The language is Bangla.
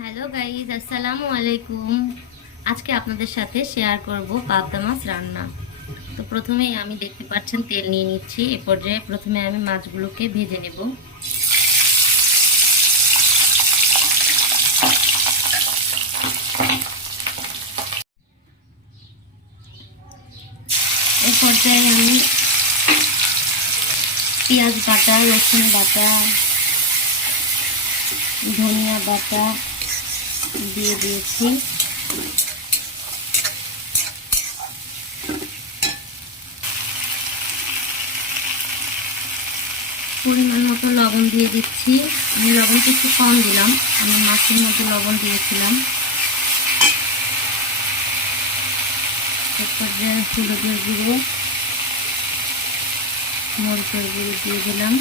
হ্যালো গাইজ, আসসালামু আলাইকুম। আজকে আপনাদের সাথে শেয়ার করব পাবদা মাছ রান্না। তো প্রথমেই আমি দেখতে পাচ্ছেন তেল নিয়ে নিচ্ছি। এ পর্যায়ে প্রথমে আমি মাছগুলোকে ভেজে নেব। এ পর্যায়ে আমি পেঁয়াজ বাটা, রসুন বাটা, ধনিয়া বাটা দিয়ে দিয়েছি। পরিমাণ মতো লবণ দিয়ে দিচ্ছি। আমি লবণটা একটু কম দিলাম, আমি মাছের মতো লবণ দিয়েছিলাম। এরপর হলুদের গুঁড়ো, মরিচের গুঁড়ো দিয়ে দিলাম।